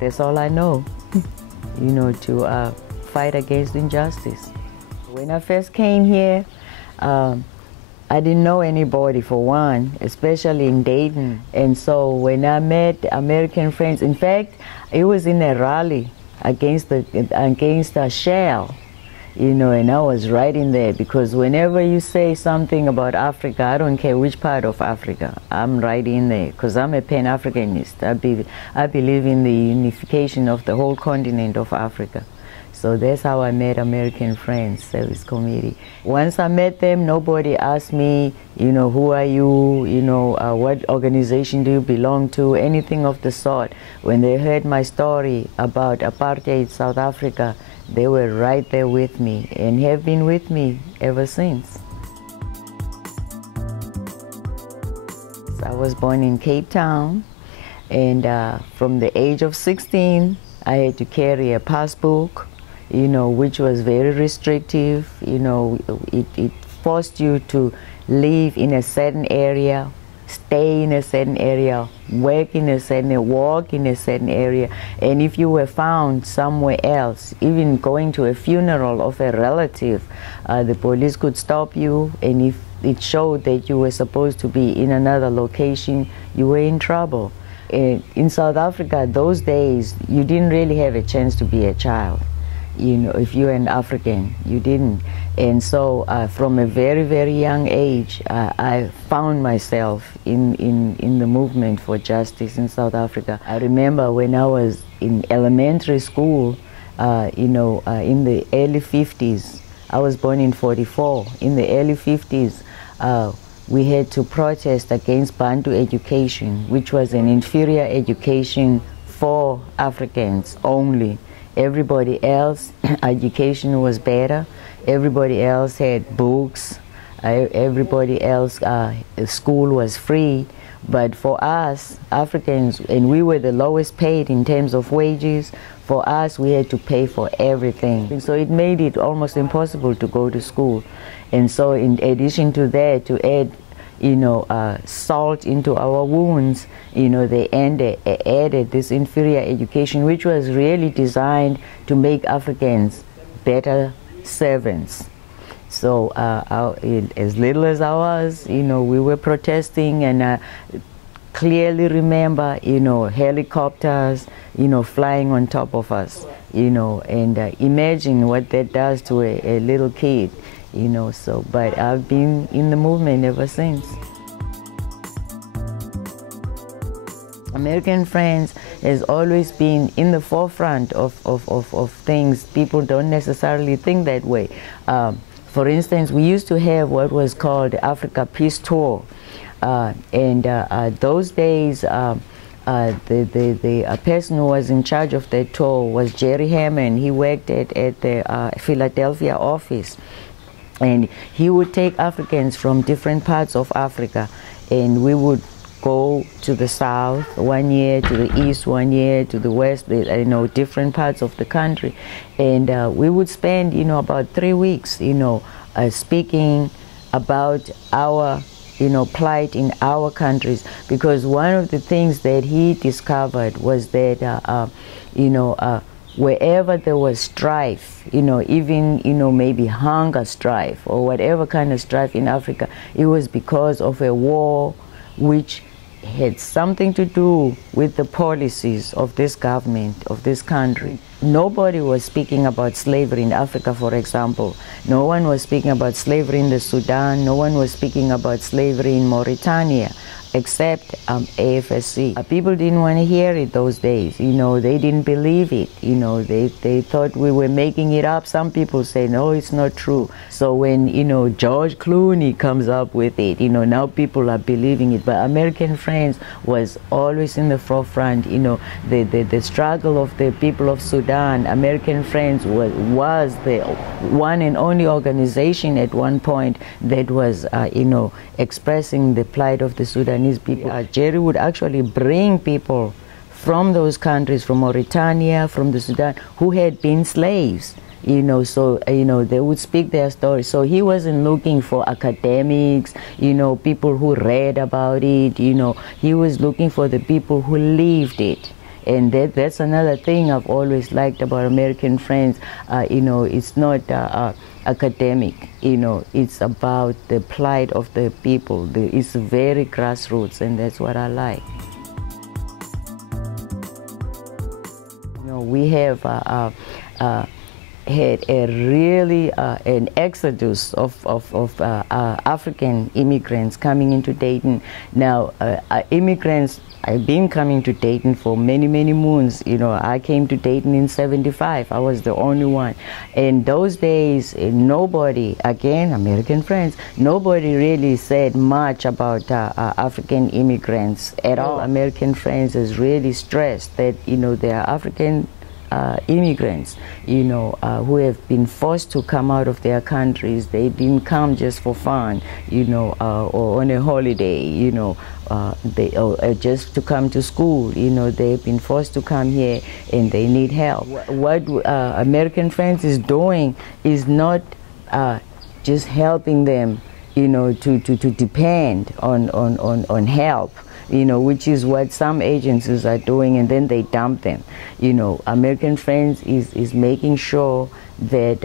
That's all I know, to fight against injustice. When I first came here, I didn't know anybody, for one, especially in Dayton. And so when I met American friends, in fact, it was in a rally against a shell, and I was right in there, because whenever you say something about Africa, I don't care which part of Africa, I'm right in there, because I'm a Pan-Africanist. I believe in the unification of the whole continent of Africa. So that's how I met American Friends Service Committee. Once I met them, nobody asked me, who are you, what organization do you belong to, anything of the sort. When they heard my story about Apartheid South Africa, they were right there with me and have been with me ever since. I was born in Cape Town, and from the age of 16, I had to carry a passbook, which was very restrictive. It forced you to live in a certain area, stay in a certain area, work in a certain area, walk in a certain area. And if you were found somewhere else, even going to a funeral of a relative, the police could stop you, and if it showed that you were supposed to be in another location, you were in trouble. In South Africa, those days, you didn't really have a chance to be a child. If you're an African, you didn't. And so from a very, very young age, I found myself in the movement for justice in South Africa. I remember when I was in elementary school, in the early 50s, I was born in 44. In the early 50s, we had to protest against Bantu education, which was an inferior education for Africans only. Everybody else, education was better. Everybody else had books. Everybody else, school was free. But for us, Africans, and we were the lowest paid in terms of wages, for us, we had to pay for everything. And so it made it almost impossible to go to school. And so in addition to that, to add salt into our wounds, they added this inferior education, which was really designed to make Africans better servants. So as little as I was, we were protesting, and I clearly remember, helicopters, flying on top of us, and imagine what that does to a little kid. But I've been in the movement ever since. American Friends has always been in the forefront of things. People don't necessarily think that way. For instance, we used to have what was called the Africa Peace Tour. Those days, the person who was in charge of that tour was Jerry Hammond. He worked at the Philadelphia office. And he would take Africans from different parts of Africa, and we would go to the south one year, to the east one year, to the west, different parts of the country. And we would spend, about 3 weeks, speaking about our, plight in our countries. Because one of the things that he discovered was that, wherever there was strife, even, maybe hunger strife or whatever kind of strife in Africa, it was because of a war which had something to do with the policies of this government, of this country. Nobody was speaking about slavery in Africa, for example. No one was speaking about slavery in the Sudan. No one was speaking about slavery in Mauritania, except AFSC. People didn't want to hear it those days. They didn't believe it. They thought we were making it up. Some people say, no, it's not true. So when, George Clooney comes up with it, now people are believing it. But American Friends was always in the forefront. The struggle of the people of Sudan, American Friends was the one and only organization at one point that was, expressing the plight of the Sudanese people. Jerry would actually bring people from those countries, from Mauritania, from the Sudan, who had been slaves. They would speak their story. So he wasn't looking for academics, people who read about it. He was looking for the people who lived it. And that's another thing I've always liked about American Friends. You know, it's not academic, you know, it's about the plight of the people. It's very grassroots, and that's what I like. You know, we have had a really an exodus of African immigrants coming into Dayton. Now, immigrants, I've been coming to Dayton for many, many moons. You know, I came to Dayton in '75. I was the only one. In those days, nobody, again, American Friends, nobody really said much about African immigrants at all. American Friends has really stressed that, you know, there are African immigrants, you know, who have been forced to come out of their countries. They didn't come just for fun, you know, or on a holiday, you know, or just to come to school. You know, they've been forced to come here and they need help. What American Friends is doing is not just helping them, you know, to depend on help, you know, which is what some agencies are doing, and then they dump them. You know, American Friends is making sure that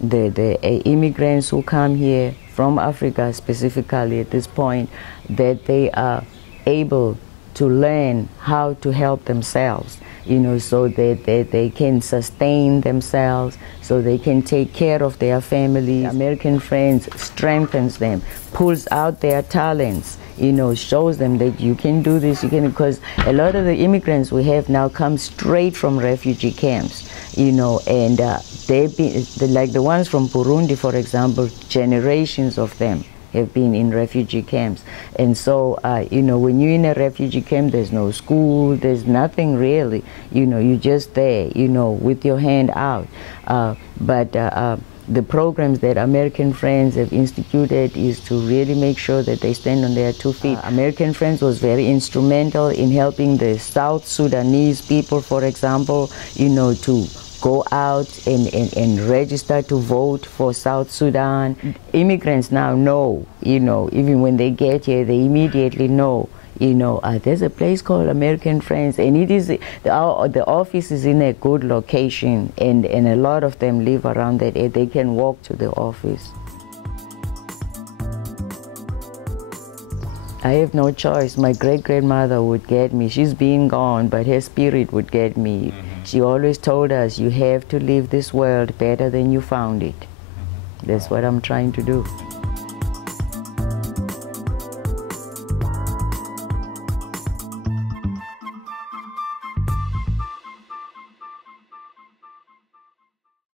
the immigrants who come here from Africa specifically at this point, that they are able to learn how to help themselves, you know, so that they can sustain themselves, so they can take care of their families. American Friends strengthens them, pulls out their talents, you know, shows them that you can do this, you can, because a lot of the immigrants we have now come straight from refugee camps, you know, and they've been, like the ones from Burundi, for example, generations of them have been in refugee camps. And so, you know, when you're in a refugee camp, there's no school, there's nothing really, you know, you're just there, you know, with your hand out. But the programs that American Friends have instituted is to really make sure that they stand on their 2 feet. American Friends was very instrumental in helping the South Sudanese people, for example, you know, to go out and register to vote for South Sudan. Immigrants now know, you know, even when they get here, they immediately know, you know, there's a place called American Friends, and it is, the office is in a good location, and a lot of them live around that area. They can walk to the office. I have no choice. My great-grandmother would get me. She's been gone, but her spirit would get me. She always told us, you have to leave this world better than you found it. That's what I'm trying to do.